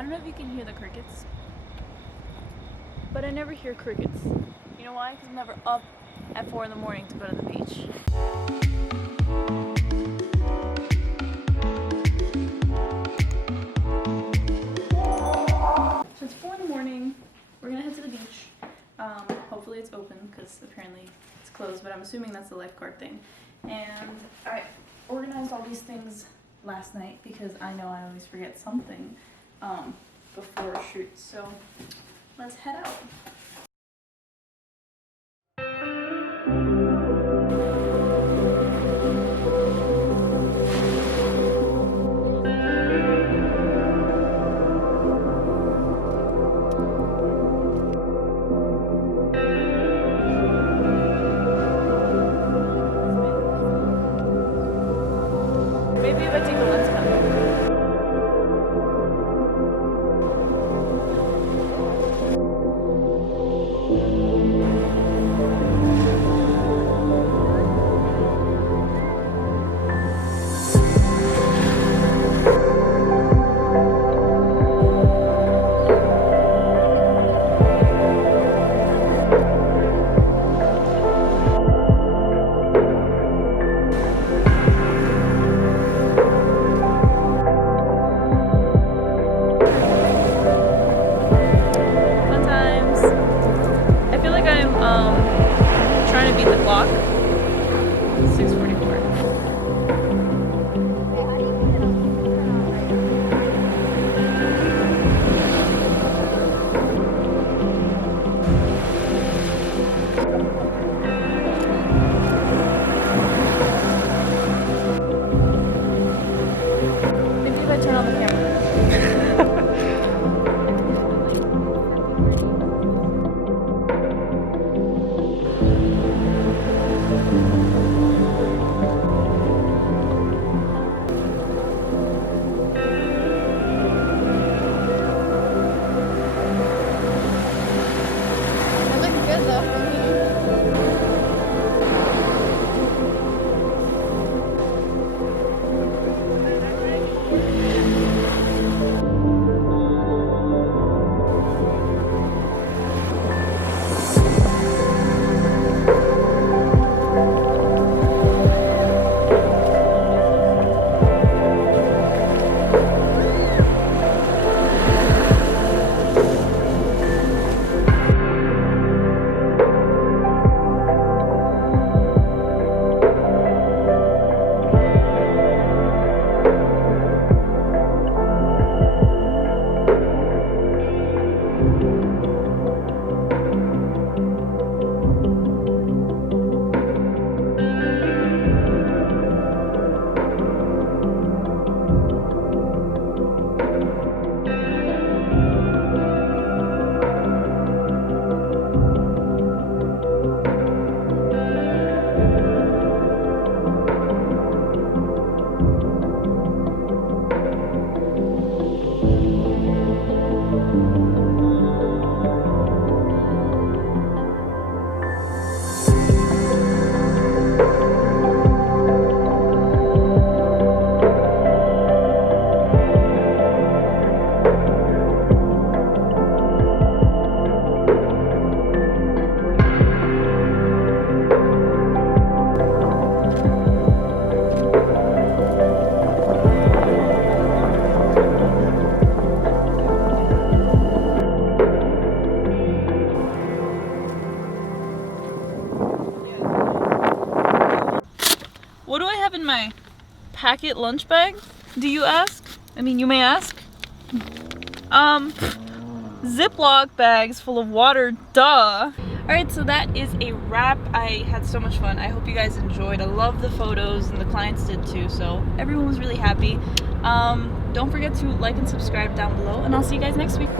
I don't know if you can hear the crickets, but I never hear crickets. You know why? Because I'm never up at 4 in the morning to go to the beach. So it's 4 in the morning. We're gonna head to the beach. Hopefully it's open because apparently it's closed, but I'm assuming that's the lifeguard thing. And I organized all these things last night because I know I always forget something before a shoot. So let's head out. Maybe if I take the lens cut. Trying to beat the clock. 6:44. Maybe if I turn on the camera. What do I have in my packet lunch bag? Do you ask? I mean, you may ask. Ziploc bags full of water, duh. Alright, so that is a wrap. I had so much fun. I hope you guys enjoyed. I love the photos and the clients did too, so everyone was really happy. Don't forget to like and subscribe down below, and I'll see you guys next week.